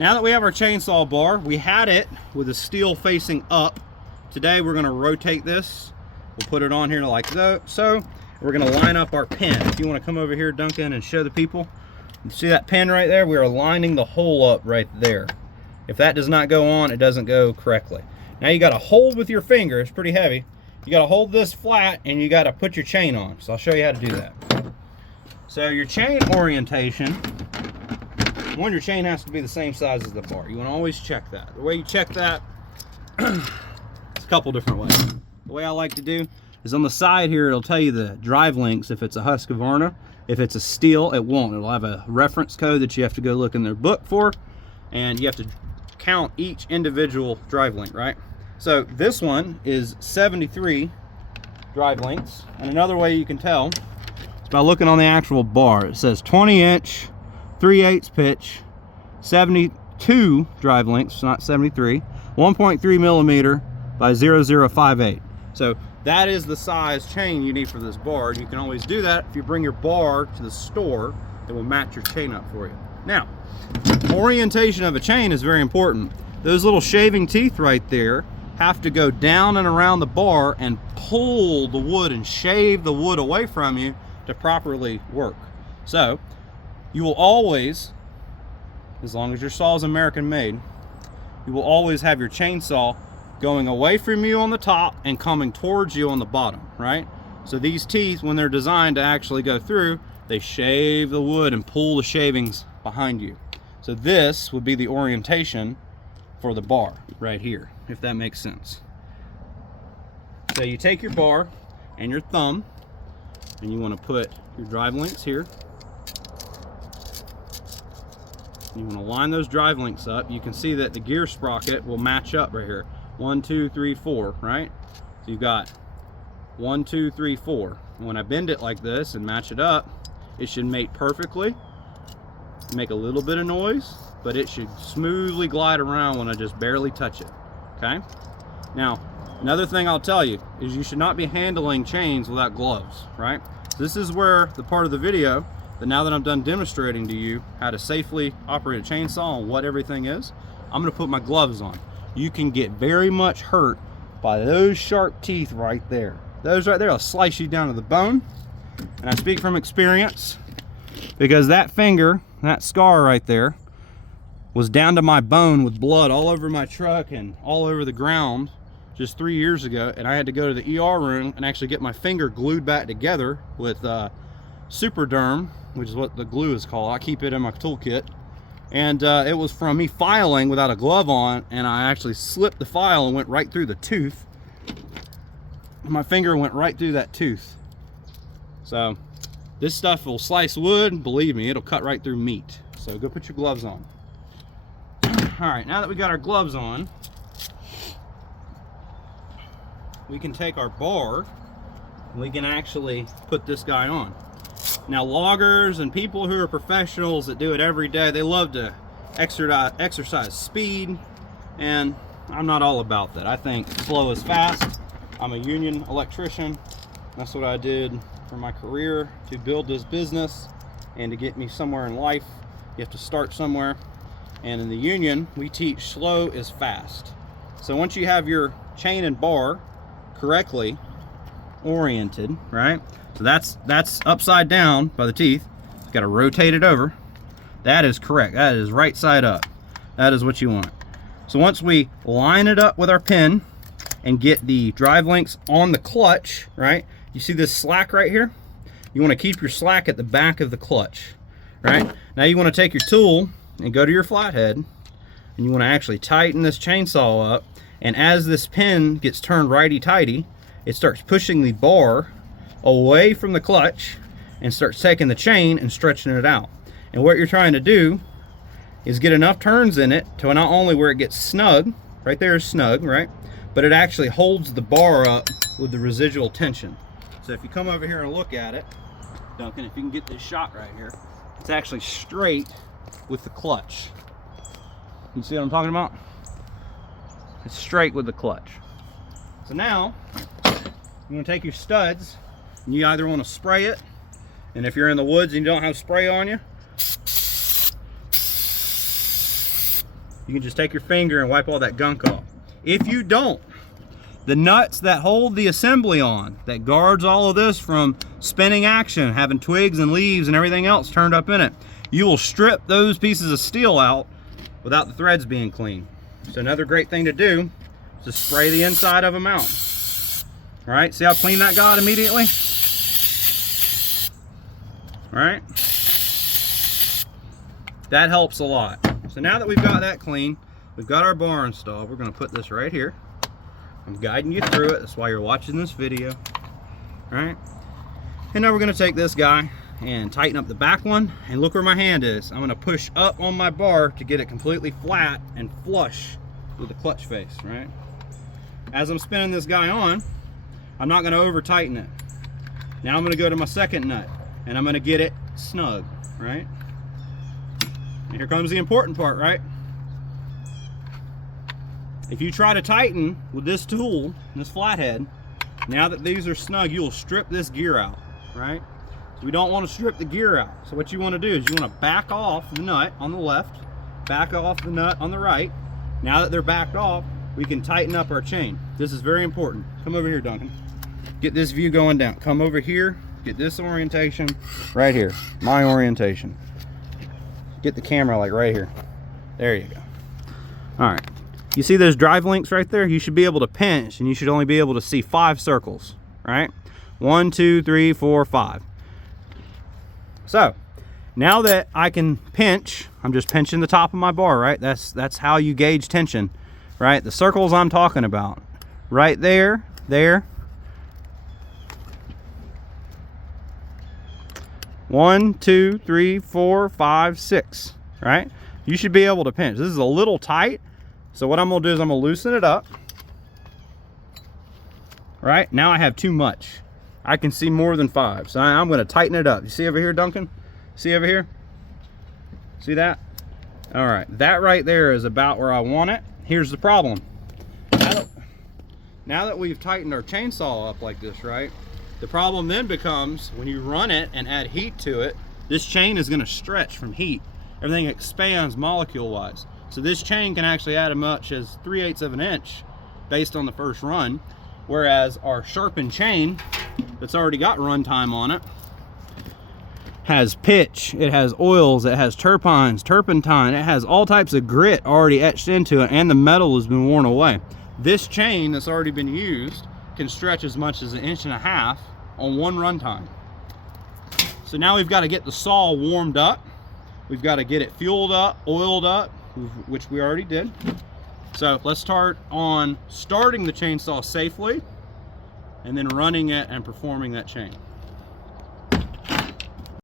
Now that we have our chainsaw bar, we had it with the steel facing up. Today we're gonna rotate this. We'll put it on here like so. We're gonna line up our pin. If you wanna come over here, Duncan, and show the people. You see that pin right there? We are lining the hole up right there. If that does not go on, it doesn't go correctly. Now you gotta hold with your finger, it's pretty heavy. You gotta hold this flat and you gotta put your chain on. So I'll show you how to do that. So your chain orientation, one, your chain has to be the same size as the bar. You wanna always check that. The way you check that, it's a couple different ways. The way I like to do is on the side here, it'll tell you the drive links if it's a Husqvarna. If it's a steel, it won't. It'll have a reference code that you have to go look in their book for, and you have to count each individual drive link, right? So this one is 73 drive links, and another way you can tell is by looking on the actual bar. It says 20-inch, 3/8 pitch, 72 drive links, not 73, 1.3 millimeter by 0058. So that is the size chain you need for this bar. You can always do that if you bring your bar to the store. It will match your chain up for you. Now, orientation of a chain is very important. Those little shaving teeth right there have to go down and around the bar and pull the wood and shave the wood away from you to properly work. So you will always, as long as your saw is American made, you will always have your chainsaw going away from you on the top and coming towards you on the bottom, right? So these teeth, when they're designed to actually go through, they shave the wood and pull the shavings behind you. So this would be the orientation for the bar right here, if that makes sense. So you take your bar and your thumb, and you want to put your drive links here. You want to line those drive links up. You can see that the gear sprocket will match up right here. 1, 2, 3, 4, right? So you've got 1, 2, 3, 4. And when I bend it like this and match it up, it should mate perfectly. Make a little bit of noise, but it should smoothly glide around when I just barely touch it, okay? Now, another thing I'll tell you is you should not be handling chains without gloves, right? This is where the part of the video that now that I'm done demonstrating to you how to safely operate a chainsaw and what everything is, I'm gonna put my gloves on. You can get very much hurt by those sharp teeth right there. Those right there will slice you down to the bone. And I speak from experience because that finger, that scar right there, was down to my bone with blood all over my truck and all over the ground just 3 years ago. And I had to go to the ER room and actually get my finger glued back together with Superderm, which is what the glue is called. I keep it in my toolkit. And it was from me filing without a glove on, and I actually slipped the file and went right through the tooth. My finger went right through that tooth. So this stuff will slice wood, believe me, it'll cut right through meat. So go put your gloves on. All right, now that we got our gloves on, we can take our bar and we can actually put this guy on. Now loggers and people who are professionals that do it every day, they love to exercise speed, and I'm not all about that. I think slow is fast. I'm a union electrician. That's what I did for my career to build this business and to get me somewhere in life. You have to start somewhere, and in the union we teach slow is fast. So once you have your chain and bar correctly oriented, right? So that's upside down by the teeth. You've got to rotate it over. That is correct. That is right side up. That is what you want. So once we line it up with our pin and get the drive links on the clutch, right? You see this slack right here? You want to keep your slack at the back of the clutch, right? Now you want to take your tool and go to your flathead, and you want to actually tighten this chainsaw up. And as this pin gets turned righty-tighty, it starts pushing the bar away from the clutch and starts taking the chain and stretching it out. And what you're trying to do is get enough turns in it to not only where it gets snug, right there is snug, right? But it actually holds the bar up with the residual tension. So if you come over here and look at it, Duncan, if you can get this shot right here, it's actually straight with the clutch. You see what I'm talking about? It's straight with the clutch. So now, you want to take your studs, and you either want to spray it, and if you're in the woods and you don't have spray on you, you can just take your finger and wipe all that gunk off. If you don't, the nuts that hold the assembly on, that guards all of this from spinning action, having twigs and leaves and everything else turned up in it, you will strip those pieces of steel out without the threads being clean. So another great thing to do is to spray the inside of them out. All right, see how clean that got immediately? All right, that helps a lot. So now that we've got that clean, we've got our bar installed, we're gonna put this right here. I'm guiding you through it, that's why you're watching this video. All right, and now we're gonna take this guy and tighten up the back one, and look where my hand is. I'm gonna push up on my bar to get it completely flat and flush with the clutch face, right? As I'm spinning this guy on, I'm not gonna over tighten it. Now I'm gonna go to my second nut, and I'm gonna get it snug, right? And here comes the important part, right? If you try to tighten with this tool, this flathead, now that these are snug, you'll strip this gear out, right? So we don't want to strip the gear out. So what you want to do is you want to back off the nut on the left, back off the nut on the right. Now that they're backed off, we can tighten up our chain. This is very important. Come over here, Duncan. Get this view going down. Come over here, get this orientation right here, my orientation. Get the camera like right here. There you go. All right. You see those drive links right there? You should be able to pinch, and you should only be able to see 5 circles, right? 1, 2, 3, 4, 5. So now that I can pinch, I'm just pinching the top of my bar, right? That's how you gauge tension, right? The circles I'm talking about, right there, there. 1, 2, 3, 4, 5, 6, right? You should be able to pinch. This is a little tight, so what I'm gonna do is I'm gonna loosen it up. Right, now I have too much. I can see more than 5, so I'm gonna tighten it up. You see over here, Duncan? See over here? See that? All right, that right there is about where I want it. Here's the problem. Now that we've tightened our chainsaw up like this, right? The problem then becomes when you run it and add heat to it, this chain is gonna stretch from heat. Everything expands molecule-wise. So this chain can actually add as much as 3/8 of an inch based on the first run, whereas our sharpened chain that's already got run time on it has pitch, it has oils, it has terpenes, turpentine, it has all types of grit already etched into it, and the metal has been worn away. This chain that's already been used can stretch as much as 1.5 inches on one run time. So now we've got to get the saw warmed up. We've got to get it fueled up, oiled up, which we already did. So let's start on starting the chainsaw safely and then running it and performing that chain.